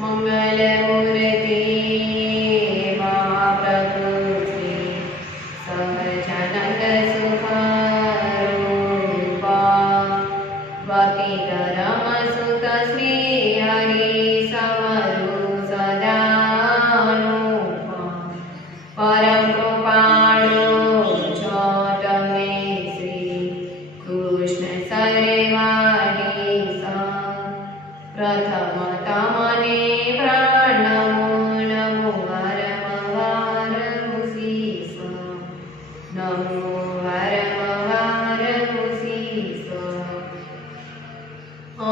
मंगलमूर्ति महाप्रभुश्री सहजानंद सुखारूपा वकीधरम सुत श्री हरि समरु सदानुपा परम कृपाळु છો તમે શ્રી કૃષ્ણ સર્વાણી પ્રથમ તમને પ્રણમો નમો વારમ વારમ શીશ નમો વારમ વારમ શીશ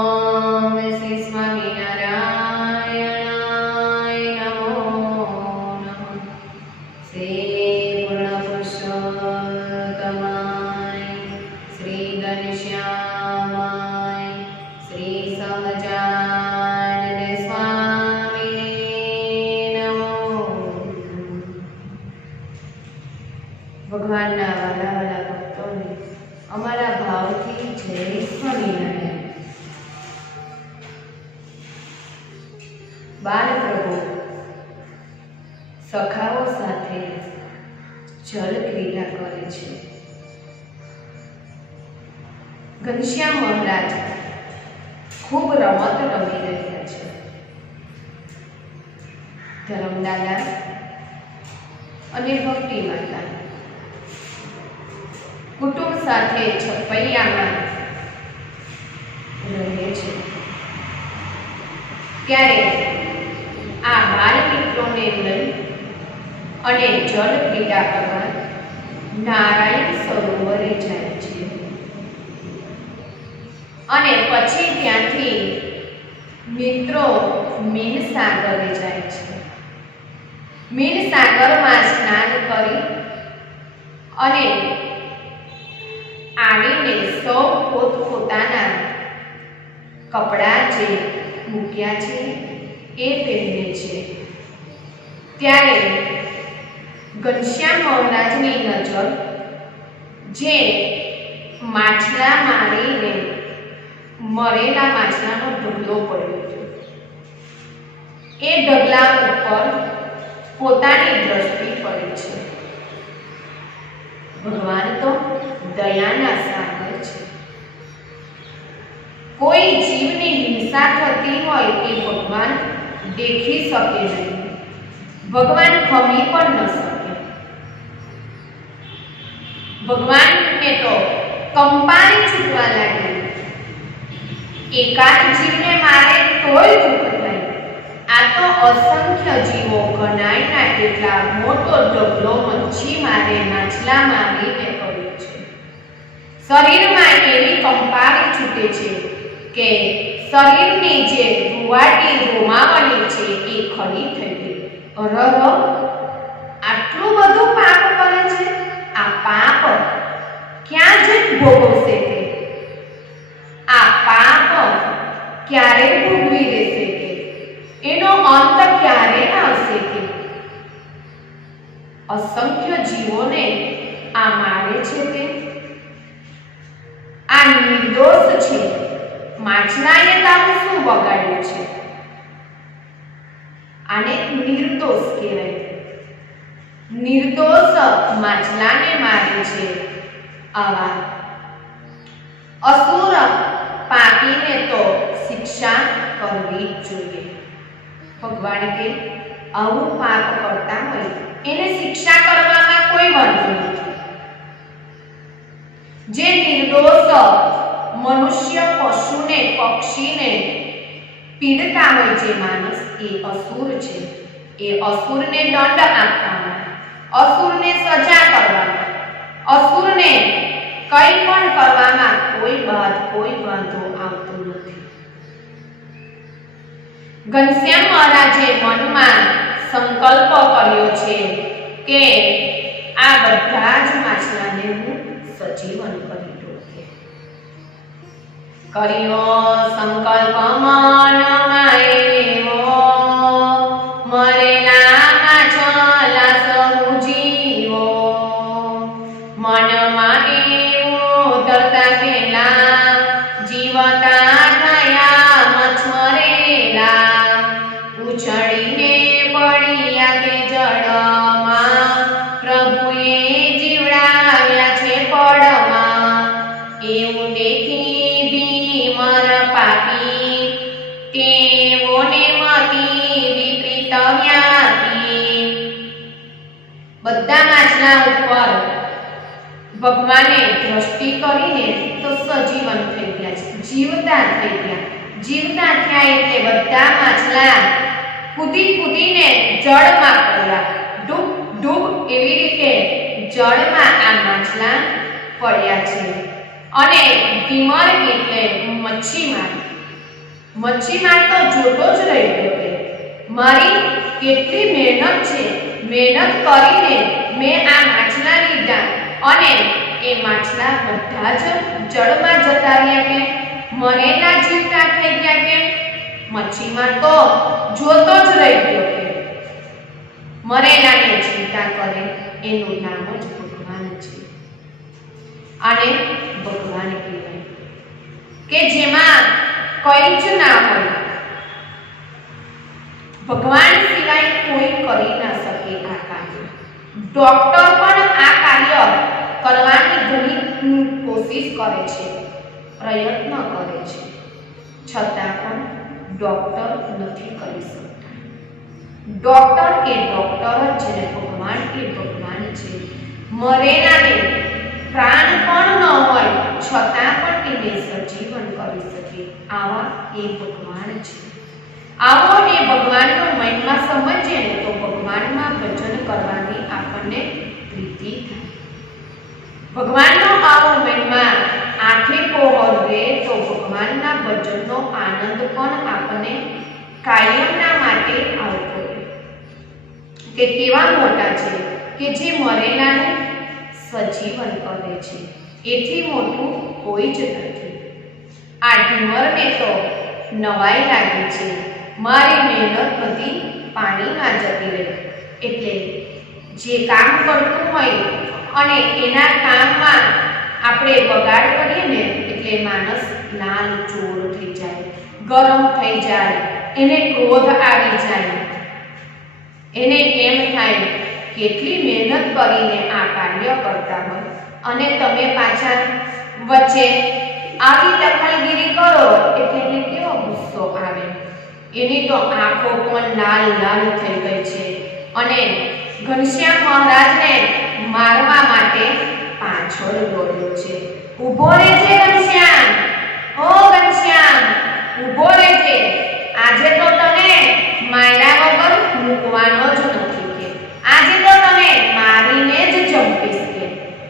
ઓમ શ્રી સ્વામિનારાયણાય નમો નમઃ શ્રી પૂર્ણ પુરુષોત્તમાય શ્રી ઘનશ્યામાય શ્રી સહજાનંદ સ્વામીને નમો ભગવાનના વાલા વાલા ભક્તોને અમારા ભાવથી જય સ્વામિનારાયણ. બાળ પ્રભુ સખાઓ સાથે જળ ક્રીડા કરે છે. ઘનશ્યામ મહારાજ ખૂબ રમત રમી રહ્યા છે. ધરમદાદા અને ભક્તિ માતા કુટુંબ સાથે છપૈયામાં રહે છે. ત્યારે આ બાળ મિત્રોને લઈ અને જળ ક્રીડા કરવા નારાયણ સરોવરે જાય છે અને પછી ત્યાંથી મિત્રો મીનસાગરે જાય છે. મીનસાગરમાં સ્નાન કરી અને આવીને સૌ પોતપોતાના કપડાં જે મૂક્યા છે એ પહેરે છે. ત્યારે ઘનશ્યામ મહારાજની નજર જે માછલા મારીને મરેલા માછલાનો ઢગલો પડ્યો હતો એ ઢગલા ઉપર પોતાની દ્રષ્ટિ પડે છે. ભગવાન તો દયાના સાગર છે. કોઈ જીવની હિંસા થતી હોય એ ભગવાન દેખી શકે નહીં. ભગવાન ખમી પણ ન શકે. ભગવાનને તો કંપારી છૂટવા લાગી. એકાદ જીવને મારે તોય દુઃખ થાય. આ તો અસંખ્ય જીવો ઘણાયના કેટલા મોટો ઢગલો મચ્છી મારે માછલા મારીને કર્યો છે. શરીરમાં એવી કંપારી છૂટે છે કે શરીરની જે રૂવાટી રોમાવલી છે એ ખરી થઈ ગઈ. અરર, આટલું બધું પાપ કરે છે. આ પાપ ક્યાં જઈને ભોગવશે તે? આ પાપ ક્યારે ભોગવી રહેશે કે? એનો અંત ક્યારે આવશે કે? અસંખ્ય જીવોને આ મારે છે તે. આ નિર્દોષ છે. માછલાએ તારું શું બગાડ્યું છે? આને નિર્દોષ કહેવાય. નિર્દોષ માછલાને મારે છે. આવા અસુર પાપીને તો શિક્ષા કરવી જ જોઈએ. ભગવાન કે આવું પાપ કરતા હોય એને શિક્ષા કરવામાં કોઈ વાંધો નથી. જે નિર્દોષ મનુષ્ય, પશુને, પક્ષીને પીડતા હોય જે માણસ, એ અસુર છે. એ અસુરને દંડ આપવામાં, અસુરને સજા કરવામાં, અસુરને કંઈ પણ કરવામાં કોઈ વાંધો આવતો નથી. ઘનશ્યામ મહારાજે મનમાં સંકલ્પ કર્યો છે કે આ બધા જ માછલાને હું સજીવન કરી દઉં. કર્યો સંકલ્પ મનમાં એવો, મરેલા માછલા સહુ જીવો. મનમાં એવો તરતા પેલા જીવતા થયા મછમરેલા. વોને મતી વિપરીત વ્યાપી. બધા માછલા ઉપર ભગવાને દ્રષ્ટિ કરીને તો સજીવન થઈ ગયા છે, જીવતા થઈ ગયા. જીવતા થયા એટલે બધા માછલા કૂદી કૂદીને જળમાં પડ્યા. ડૂબ ડૂબ એવી રીતે જળમાં આ માછલા પડ્યા છે. અને ધીમર એટલે મચ્છીમાર. મચ્છીમાર તો જોતો જ રહી ગયો કે મારી કેટલી મહેનત છે, મહેનત કરીને મેં આ માછલા લીધા અને એ માછલા બધા જ જળમાં જતા રહ્યા કે મરેલા જીવતા થઈ ગયા કે. મચ્છીમાર તો જોતો જ રહી ગયો કે મરેલાને ચિંતા કરે એનું નામ જ ભગવાન છે. આને ભગવાન કહેવાય કે જેમાં કઈ જ ના હોય. ભગવાન સિવાય કોઈ કરી ના શકે આ કાર્ય. ડોક્ટર પણ આ કાર્ય કરવાની ઘણી કોશિશ કરે છે, પ્રયત્ન કરે છે, છતાં પણ ડોક્ટર નથી કરી શકતા. ડોક્ટર એ ડોક્ટર જ છે, ભગવાન એ ભગવાન છે. મરેલાને પ્રાણ પણ ન હોય છતાં પણ એને સજીવન કરી શકે આવા એ ભગવાન છે. આવો એ ભગવાનનો મહિમા સમજીએ ને તો ભગવાનમાં ભજન કરવાની આપણને પ્રીતિ થાય. ભગવાનનો આવો મહિમા આંખે પહોળવે તો ભગવાનના ભજનનો આનંદ પણ આપણને કાયમના માટે આવતો રહે કે કેવા મોટા છે કે જે મરેલાને સજીવન કરે છે. એથી મોટું કોઈ જ નથી. આ ઢીમરને તો નવાઈ લાગી છે. મારી મહેનત બધી પાણીમાં જતી રહી. એટલે જે કામ કરતું હોય અને એના કામમાં આપણે બગાડ કરીએ ને એટલે માણસ લાલ ચોર થઈ જાય, ગરમ થઈ જાય, એને ક્રોધ આવી જાય. એને એમ થાય કેટલી મહેનત કરીને આ કાર્ય કરતા હોય અને તમે પાછા વચ્ચે આવી દખલગીરી કરો એટલે એને કેવો ગુસ્સો આવે. એની તો આંખો પણ લાલ લાલ થઈ ગઈ છે અને ઘનશ્યામ મહારાજને મારવા માટે પાછળ દોડ્યો છે. ઊભો રહેજે ઘનશ્યામ, ઓ ઘનશ્યામ ઊભો રહેજે, આજે તો તને માર્યા વગર મૂકવાનો જ નથી કે આજે તો તને મારીને જ જંપીશ કે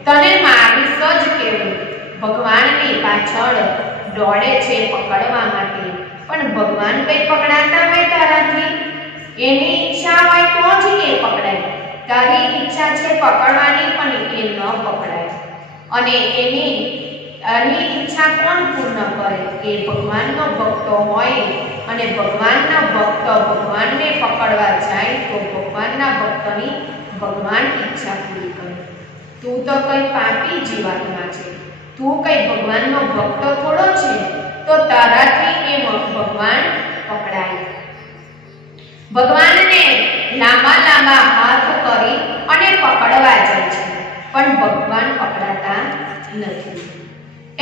તને મારીશ જ કેવું. ભગવાનની પાછળ દોડે છે પકડવા માટે, પણ ભગવાન કઈ પકડાતા હોય તારાથી. એની ઈચ્છા હોય તો જ એ પકડાય. તારી ઈચ્છા છે પકડવાની પણ એ ન પકડાય. અને એની ઈચ્છા કોણ પૂર્ણ કરે કે ભગવાનનો ભક્ત હોય અને ભગવાનના ભક્ત ભગવાનને પકડવા જાય તો ભગવાનના ભક્તની ભગવાન ઈચ્છા પૂરી કરે. તું તો કઈ પાપી જીવાત્મા છે, તું કઈ ભગવાનનો ભક્ત થોડો છે તો તારાથી એ ભગવાન પકડાય. ભગવાનને લાંબા લાંબા હાથ કરી અને પકડવા જાય છે પણ ભગવાન પકડાતા નથી.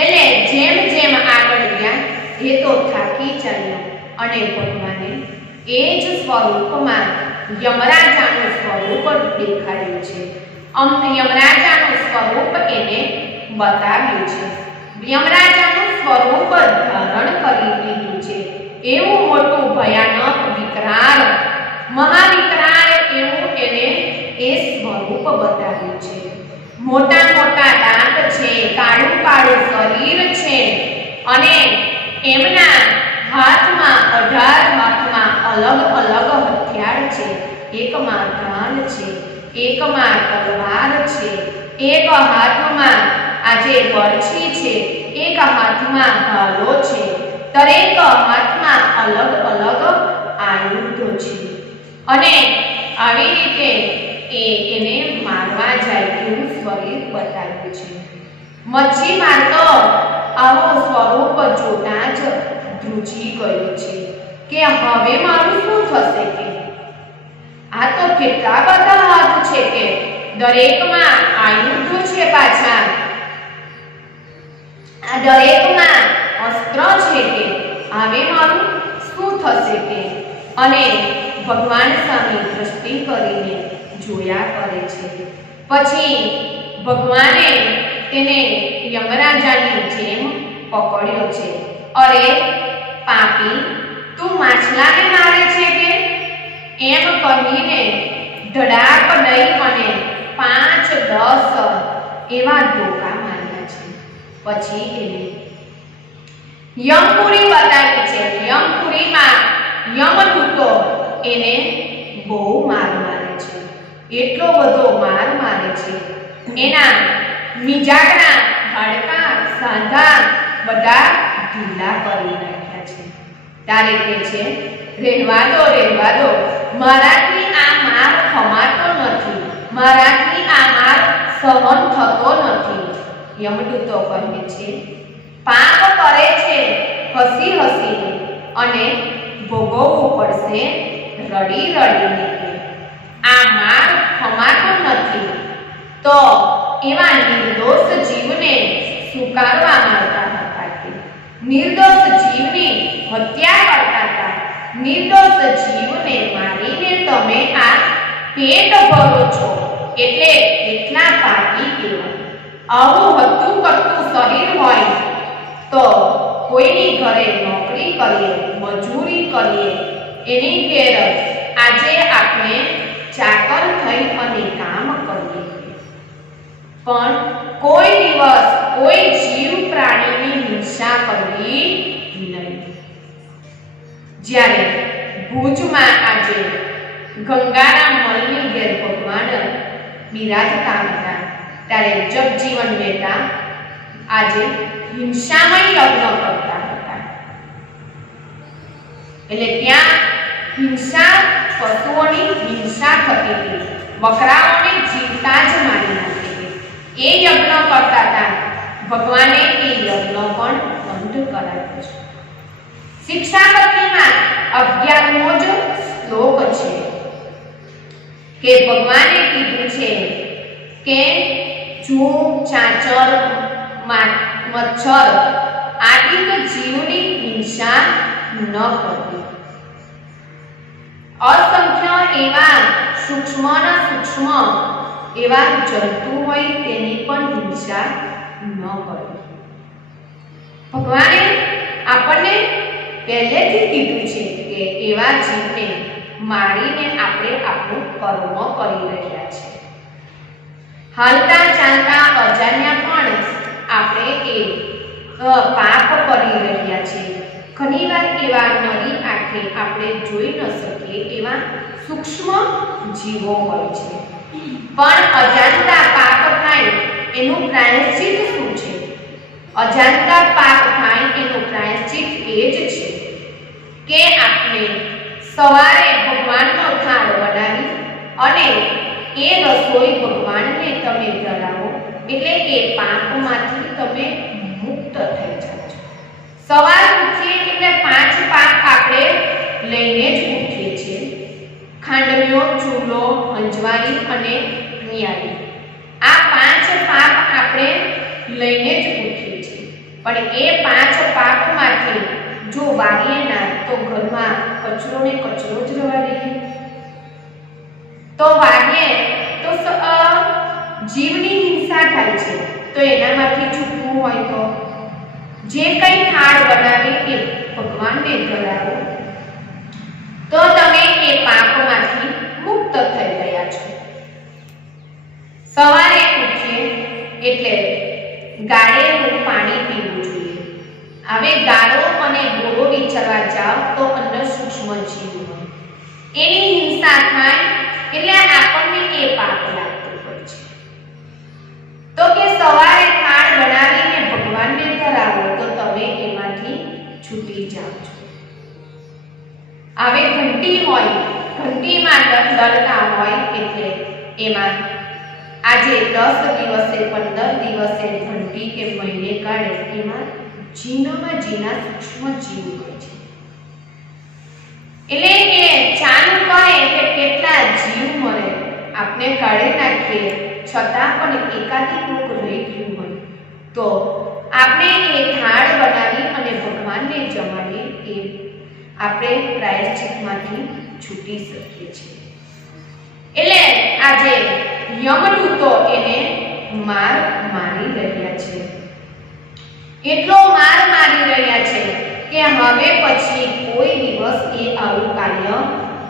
એટલે જેમ જેમ આગળ ગયા એ તો થાકી ચાલ્યો અને ભગવાને એ જ સ્વરૂપમાં યમરાજાનું સ્વરૂપ દેખાડ્યું છે. યમરાજાનું સ્વરૂપ એને બતાવ્યું છે. યમરાજાનું સ્વરૂપ ધારણ કરી લીધું છે. એવું મોટું ભયાનક વિકરાળ મહાવિકરાળ એવું એને એ સ્વરૂપ બતાવ્યું છે. મોટા મોટા દાંત છે, કાળું કાળું શરીર છે અને એમના હાથમાં 18 હાથમાં અલગ અલગ હથિયાર છે. એકમાં ઢાલ છે, એકમાં તલવાર છે, એક હાથમાં આજે બરછી છે, એક હાથમાં ભાલો છે. દરેક હાથમાં અલગ અલગ આયુધો છે અને આવી રીતે એને મારવા જાય એવું સ્વરૂપ બતાવ્યું છે. મચ્છીમાર તો આવો સ્વરૂપ જોતા જ ધ્રુજી ગયો છે કે હવે મારું શું થશે કે આ તો કેટલા બધા હાથ છે કે દરેકમાં આયુધો છે, પાછા આ દરેકમાં અસ્ત્ર છે કે હવે મારું શું થશે કે? અને ભગવાન સામે દ્રષ્ટિ કરીને જોયા કરે છે. પછી ભગવાને તેને યમરાજાની જેમ પકડ્યો છે. અરે પાપી, તું માછલાને મારે છે કે? એમ કહીને ધડાક દઈ અને 5-10 એવા ધોકા માર્યા છે. પછી એને યમપુરી બતાવી છે. યમપુરીમાં યમદૂતો એને બહુ માર મારે છે. એટલો બધો માર મારે છે, એના મિજાગના હાડકા સાંધા બધા ઢીલા કરી નાખ્યા છે. ત્યારે કે છે, રહેવા દો, મારાથી આ માર ખમાતો નથી, મારાથી આ માર સહન થતો નથી. યમદૂતો કહે છે, પાપ કરે છે હસી હસીને અને ભોગવવું પડશે રડી રડીને. આ માર ખમાતો નથી તો એવા નિર્દોષ જીવને સ્વીકારવા માંગતા હતા કે નિર્દોષ જીવની હત્યા કરતા હતા. નિર્દોષ જીવને મારીને તમે આ પેટ ભરો છો એટલે એટલા પાપી કહેવાય. આવું હતું કરતું શરીર હોય તો કોઈની ઘરે નોકરી કરીએ, મજૂરી કરીએ, એની ઘેર આજે આપણે ચાકર થઈ અને કામ કરીએ, પણ કોઈ દિવસ કોઈ જીવ પ્રાણીની હિંસા કરવી નહીં. જ્યારે ભુજમાં આજે ગંગાના મળની ઘેર ભગવાન બિરાજતા હતા, ત્યારે જગજીવન મહેતા આજે હિંસામય યજ્ઞ કરતા હતા. એટલે ત્યાં હિંસા, પશુઓની હિંસા થતી હતી, બકરાઓને જીવતા જ મારી નાખી હતી. એ યજ્ઞ કરતા હતા. ભગવાને એ યજ્ઞ પણ બંધ કરાવ્યો છે. શિક્ષાપત્રીમાં 11મો જ શ્લોક છે કે ભગવાને કીધું છે કે જો ચાચર, મચ્છર આદિક જીવની હિંસા ન કરવી. અસંખ્ય એવા સૂક્ષ્મના સૂક્ષ્મ એવા જંતુ હોય તેની પણ હિંસા ન કરવી. ભગવાને આપણને પહેલેથી કીધું છે કે એવા જીવને મારીને આપણે આપણું કર્મ કરી રહ્યા છે. હાલતા ચાલતા અજાણ્યા પણ આપણે એ પાપ કરી રહ્યા છે. ઘણીવાર એવા નરી આંખે આપણે જોઈ ન શકીએ એવા સૂક્ષ્મ જીવો હોય છે, પણ અજાણતા પાપ થાય એનું પ્રાયશ્ચિત શું છે? અજાણતા પાપ થાય એનું પ્રાયશ્ચિત એ જ છે કે આપણે સવારે ભગવાનનો થાળ બનાવી અને એ રસોઈ ભગવાનને તમે ધરાવો એટલે એ પાપમાંથી તમે મુક્ત થઈ જાઓ છો. સવાર ઉઠીએ એટલે 5 પાપ આપણે લઈને જ ઉઠીએ છીએ. ખાંડવ્યો, ચૂલો, હંજવારી અને નિયારી. આ 5 પાપ આપણે લઈને જ ઉઠીએ છીએ. પણ એ 5 પાપમાંથી જો વાળીએ ના તો ઘરમાં કચરો ને કચરો જ રહેવા દઈએ, તો વાળીએ તો જીવની હિંસા થાય છે. તો એનામાંથી છૂટવું હોય તો જે કંઈ થાળ બનાવી એ ભગવાનને ધરાવો તો તમે એ પાપમાંથી મુક્ત થઈ ગયા છો. સવારે ઉઠીએ એટલે ગાળેલું પાણી પીવું જોઈએ. હવે ગાળો અને ગોળો વિચારવા જાઓ તો અંદર સૂક્ષ્મ જીવ હોય, એની હિંસા થાય એટલે આપણને એ પાપ લાગતું હોય છે. તો કે સવારે થાળ બનાવીને ભગવાનને ધરાવો તો તમે એમાંથી છૂટી જાઓ છો. હવે ઘંટી હોય, ઘંટીમાં દળતા હોય એટલે એમાં આજે 10 દિવસે 15 દિવસે ઘંટી કે મહિને કાઢે એમાં જીનામાં જીના સૂક્ષ્મ જીવ હોય છે. એટલે કે ચાલુ કરે કે કેટલા જીવ મરે આપણે કાઢી નાખીએ, છતાં પણ એકાદી કોક રહી ગયું હોય તો આપણે એ થાળ બનાવી અને ભગવાનને જમાડીએ એ આપણે પ્રાયશ્ચિતમાંથી છૂટી શકીએ છીએ. એટલે આજે યમદૂતો એને માર મારી રહ્યા છે. એટલો માર મારી રહ્યા છે કે હવે પછી કોઈ દિવસ એ આવું કાર્ય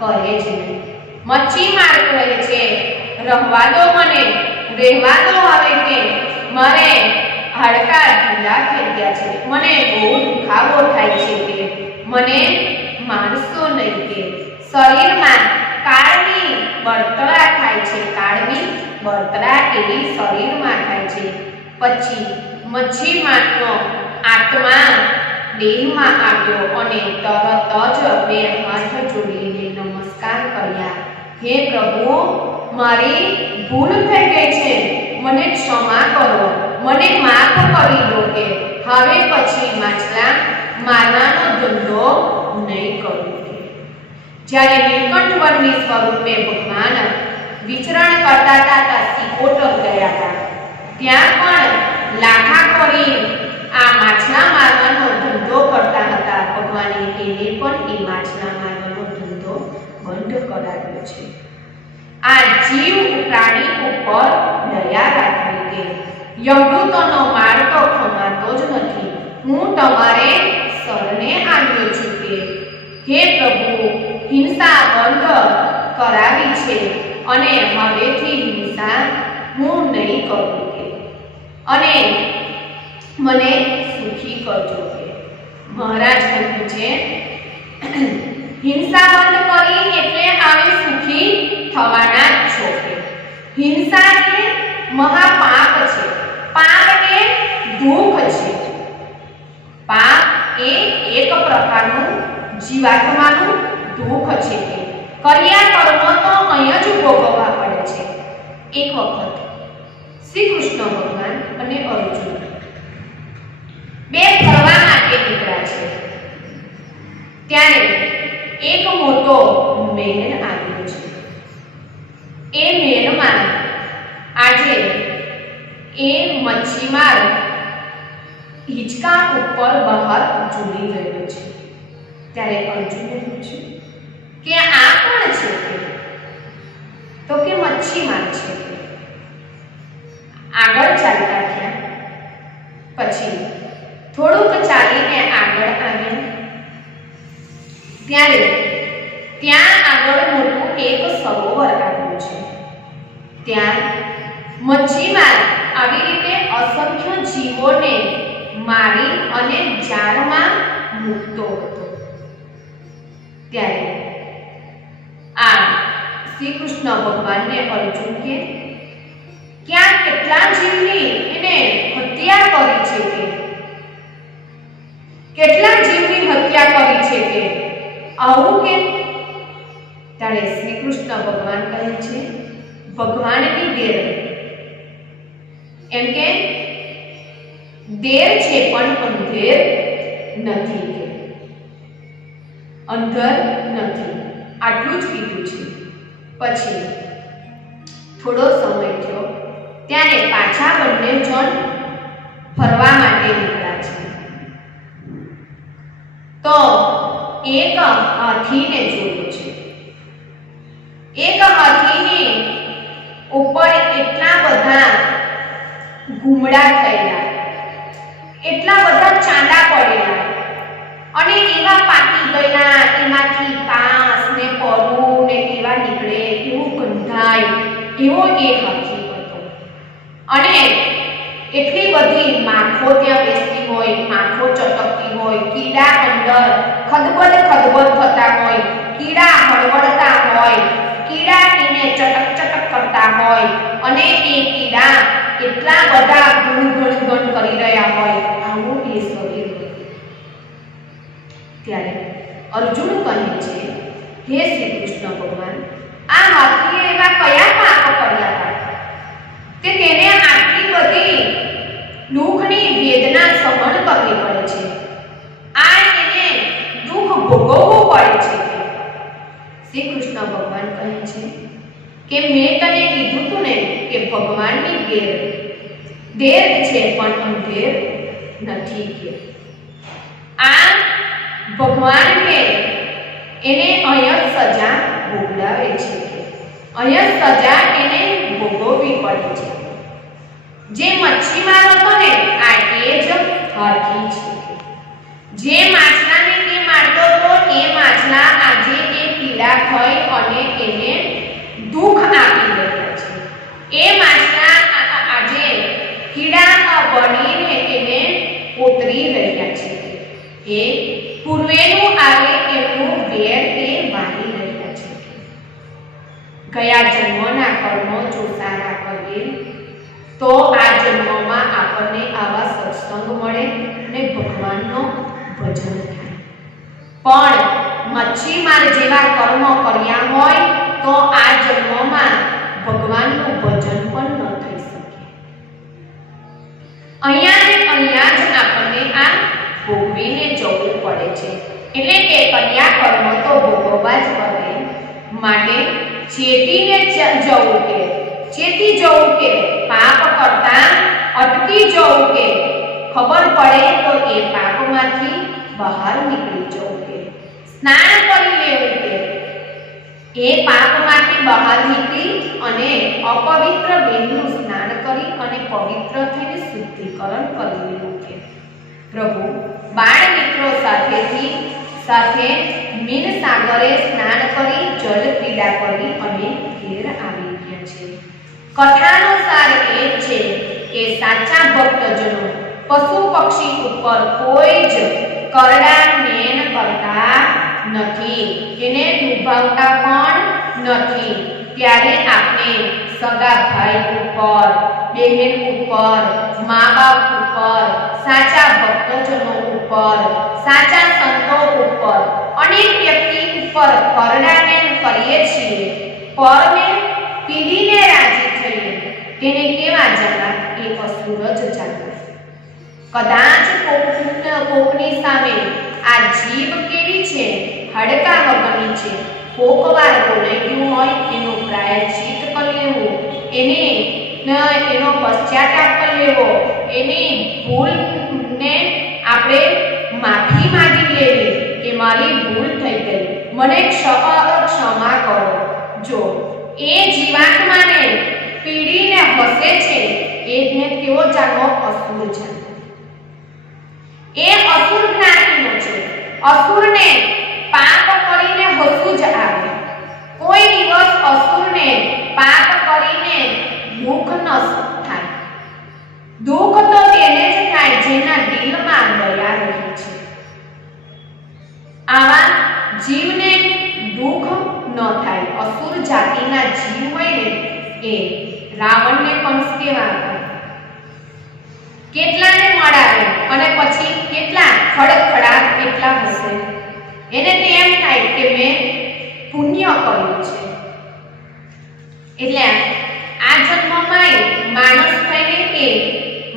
કરે જ નહીં. મચ્છી માર કહે છે, રહેવા દો મને, રહેવા દો હવે, કે મારે હાડકા ઢીલા થઈ ગયા છે, મને બહુ દુખાવો થાય છે, કે મને મારશો નહીં, કે શરીરમાં કાળની બળતરા થાય છે, કાળની બળતરા એવી શરીરમાં થાય છે. પછી મચ્છીમારનો આત્મા દેહમાં આવ્યો અને તરત જ બે હાથ જોડીને નમસ્કાર કર્યા. હે પ્રભુ, મારી ભૂલ થઈ ગઈ છે, મને ક્ષમા કરો, મને માફ કરી દો, કે હવે પછી માછલા મારવાનો ધંધો નહીં કરું. જ્યારે નીલકંઠવર્ણી સ્વરૂપે ભગવાન વિચરણ કરતા હતા, સિકોતર ગયા હતા, ત્યાં પણ લાખા કરી આ માછલા મારવાનો ધંધો કરતા હતા. ભગવાને એને પણ એ માછલા મારવાનો ધંધો બંધ કરાવ્યો છે. આ જીવ પ્રાણી ઉપર દયા રાખવી, કે યમદૂતોનો માર તો ખમાતો જ નથી, હું તમારે શરણે આવ્યો છું, કે હે પ્રભુ, હિંસા બંધ કરાવી છે અને હવેથી હિંસા હું નહીં કરું, કે અને મને સુખી કરજો. કે મહારાજ કહ્યું છે, હિંસા બંધ કરી એટલે અમે સુખી થવાના જ છો. કે હિંસા એ મહાપાપ છે, પાપ એ દુઃખ છે. પાપ એ એક પ્રકારનું જીવાત્માનું દુઃખ છે, કે કર્યા કર્મો તો અહીંયા જ ભોગવવા પડે છે. એક વખત શ્રી કૃષ્ણ ભગવાન અને અર્જુન બે ફરવા માટે નીકળ્યા છે. ત્યારે એક મોટો મહેલ આવ્યો છે. એ મહેલમાં આજે એ મચ્છીમાર હિંચકા ઉપર બહાર ઝૂલી રહ્યો છે. ત્યારે અર્જુને પૂછ્યું કે આ કોણ છે? તો કે મચ્છીમાર છે. આગળ ચાલતા થયા. પછી થોડુંક ચાલીને આગળ આવ્યા. ત્યારે ત્યાં આગળ મોટું એક સરોવર આવ્યું છે. ત્યાં મચ્છીમાર આવી રીતે અસંખ્ય જીવોને મારી અને જાળમાં મૂકતો હતો. ત્યારે આ શ્રી કૃષ્ણ ભગવાનને અર્જુન કે ક્યાં કેટલા જીવની એને હત્યા કરી છે, કે કેટલા જીવની હત્યા કરી છે, કે આવું કે? ત્યારે શ્રી કૃષ્ણ ભગવાન કહે છે, ભગવાનની દેર, એમ કે દેર છે પણ અંધેર નથી, કે અંધર નથી. આટલું જ કીધું છે. પછી થોડો સમય થયો. ત્યારે પાછા બંને જણ ફરવા માટે નીકળ્યા છે. તો એક હાથીને જોયો છે. એક હાથીની ઉપર એટલા બધા ઘૂમડા થયેલા, એટલા બધા ચાંદા પડેલા અને એવા પાકી ગયેલા, એમાંથી કાંસ ને પરુ ને એવા નીકળે, એવું ગંધાય એવો એ હાથી હતો. અને એટલી બધી માખો ત્યાં બેસતી હોય, માખો ચટકતી હોય, કીડા અંદર ખદબદ થતા હોય, કીડા હળવળતા હોય, કીડા એને ચટક ચટક કરતા હોય અને એ કીડા એટલા બધા ગુણ કરી રહ્યા હોય. આવું એ શરીર હતું. ત્યારે અર્જુન કહે છે, હે શ્રી કૃષ્ણ ભગવાન, આ હાથીએ એવા કયા પાપ કર્યા હતા કે તેને આટલી બધી દુઃખની વેદના સહન કરવી પડે છે? આ એને દુઃખ ભોગવવું પડે છે? શ્રી કૃષ્ણ ભગવાન કહે છે કે મેં તને કીધું તું ને કે ભગવાનની દેર છે પણ અંધેર નથી. કે આ ભગવાન કે એને અહીંયા સજા ભોગવે છે, અહીંયા સજા એને ભોગવવી પડે છે. જે મચ્છીમાર હતો ને આ એ જ હાથી છે. જે માછલાને તે મારતો હતો એ માછલા આજે એ પીડા થઈ અને એને દુઃખ આપી રહ્યા છે. એ માછલા આજે કીડા બનીને એને કોતરી રહ્યા છે. એ પૂર્વેનું આવે એમનું વેર એ વાળી રહ્યા છે. ગયા જન્મના કર્મો જો સારા કરીએ તો આ જન્મમાં આપણને આવા સત્સંગ મળે અને ભગવાનનો ભજન થાય. પણ મચ્છીમાર જેવા કર્મ કર્યા હોય તો આ જન્મમાં ભગવાનનું ભજન પણ ન થઈ શકે. અહીંયા જ આપણને આ ભોગવીને જવું પડે છે. એટલે કે કર્યા કર્મ તો ભોગવવા જ પડે. માટે ચેતી જવું કે પાપ કરતા અટકી જવું કે ખબર પડે તો એ પાપમાંથી બહાર નીકળી જવું કે સ્નાન કરી લેવું કે એ પાપમાંથી બહાર નીકળી અને અપવિત્ર બેનનું સ્નાન કરી અને પવિત્ર થઈને શુદ્ધિકરણ કરી લેવું કે પ્રભુ બાળ મિત્રો સાથે મીન સાગરે સ્નાન કરી જળ ક્રીડા કરી અને ઘેર આવી ગયા છે. કથાનો સાર એ છે કે સાચા ભક્તજનો પશુ પક્ષી ઉપર કોઈ જ કરડા નેણ કરતા નથી, એને દુભાવતા પણ નથી. ત્યારે આપણે સગા ભાઈ ઉપર, બહેન ઉપર, મા બાપ ઉપર, સાચા ભક્તજનો ઉપર, સાચા સંતો ઉપર, અનેક વ્યક્તિ ઉપર કરડાને કરીએ છીએ. પરને પીડીને રાજી થઈએ તેને કેવા જાણવા? એ અસુર જ જાણવા. કદાચ કોકની સામે આ જીભ કેવી છે? હડકા વગરની છે. કોક વાર બોલાઈ ગયું હોય એનો પ્રાયશ્ચિત કરી લેવું, એનો પશ્ચાતાપ કરી લેવો, એની ભૂલને આપણે માફી માંગી લેવી કે મારી ભૂલ થઈ ગઈ, મને ક્ષમા કરો. જો એ જીવાત્માને પીડીને હસે છે એને કેવો જાણવો? અસુર જાણવો. એ અસુર જ્ઞાતિનો છે. અસુરને પાપ કરીને હસવું જ આવે. કોઈ દિવસ અસુરને પાપ કરીને દુઃખ ન થાય. દુઃખ તો તેને જ થાય જેના દિલમાં દયા રહે છે. આવા જીવને દુઃખ ન થાય. અસુર જાતિના જીવ હોય ને એ રાવણને કંસ કેવા હતા? કેટલાને મળાવે અને પછી કેટલા ખડખડાટ એટલા હશે. એને તો એમ થાય કે મેં પુણ્ય કર્યું છે. એટલે આ જન્મમાં માણસ થઈને એ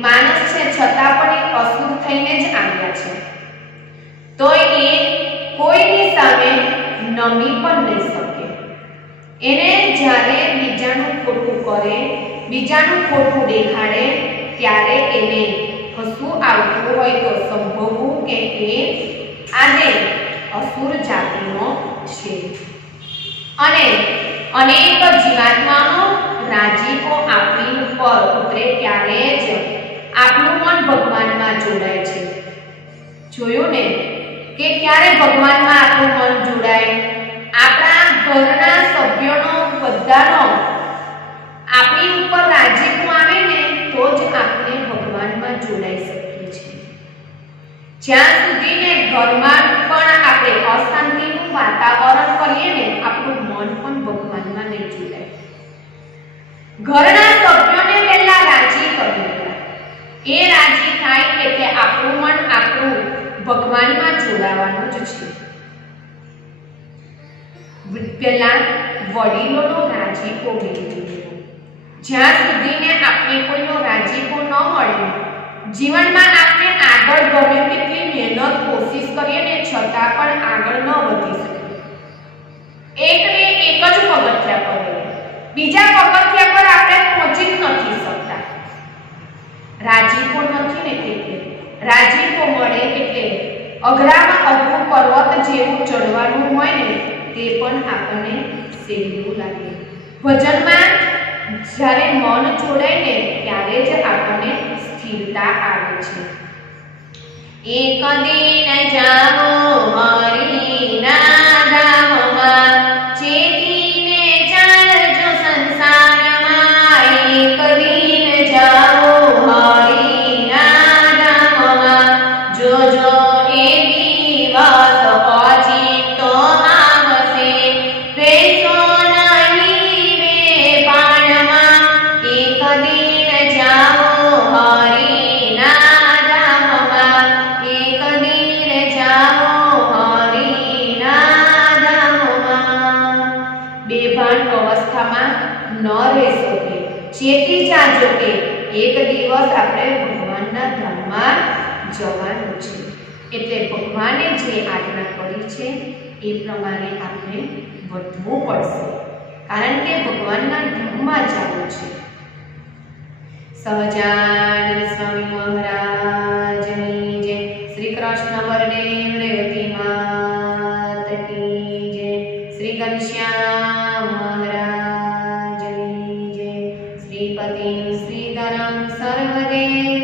માણસ છે છતાં પણ એ અસુર થઈને જ આવ્યા છે. તો એ કોઈની સામે નમી પણ નહીં શકે. એને જ્યારે બીજાનું ખોટું કરે, બીજાનું ખોટું દેખાડે ત્યારે એને હસવું આવતું હોય તો સંભવવું કે એ આજે અસુર જાતિનો છે. અને અનેક જીવાત્માનો રાજીપો આપણી ઉપર ઉતરે ત્યારે જ આપણું મન ભગવાનમાં જોડાય છે. જોયું ને કે ક્યારે ભગવાનમાં આપણું મન જોડાય? આપણા ઘરના સભ્યોનો બધાનો આપણી ઉપર રાજીપો આવે ને તો જ આપણે ભગવાનમાં જોડાઈ શકીએ છીએ. જ્યાં સુધી ને ઘરમાં પણ આપણે અશાંતિનું વાતાવરણ કરીએ ને આપણું મન પણ ભગવાનમાં નહીં જોડાય. ઘરના સભ્યોને પહેલા રાજી કરવું. એ રાજી થાય એટલે આપણું મન આપણું ભગવાનમાં જોડાવાનું જ છે. પહેલા વડીલોનો રાજીપો મેળવી લેવો. જ્યાં સુધીને આપણે કોઈનો રાજીપો ન મળે, જીવનમાં આપણે આગળ ગમે તેટલી મહેનત કોશિશ કરીએ ને છતાં પણ આગળ ન વધી શકીએ. એકને એક જ પગથિયા પર બીજા પગથિયા પર આપણે પહોંચી જ નથી શકતા. રાજીપો નથી ને એટલે રાજીપો મળે એટલે અઘરામાં અઘરું પર્વત જેવું ચડવાનું હોય ને તે પણ આપણને સહેલું લાગે. ભજનમાં જ્યારે મન જોડાય ને ત્યારે જ આપણને સ્થિરતા આવે છે. એક દિન જાવો હરિના ધામમાં, ચેતીને ચાલજો સંસારમાં. એક દિન જાવો હરિના ધામમાં, જોજો એ દિવસ પછી તો આવશે. બેસો નહીં બે પાણમાં, એક દિન જાવો હરિના ધામમાં. એક દિન જાવો હરિના ધામમાં. બેભાન અવસ્થામાં ન રહેશો કે ચેતી જાજો કે એક દિવસ આપણે ભગવાનના ધામમાં જવાનું છે. એટલે ભગવાને જે આજ્ઞા કરી છે એ પ્રમાણે આપણે વધવું પડશે, કારણ કે ભગવાનના ધામમાં જવું છે. સહજાનંદ સ્વામી મહારાજની જય. શ્રી કૃષ્ણ વરદેવ રેવતી માત કી જય. શ્રી ઘનશ્યામ મહારાજની જય. શ્રીપતિ શ્રીધરમ સર્વદેવ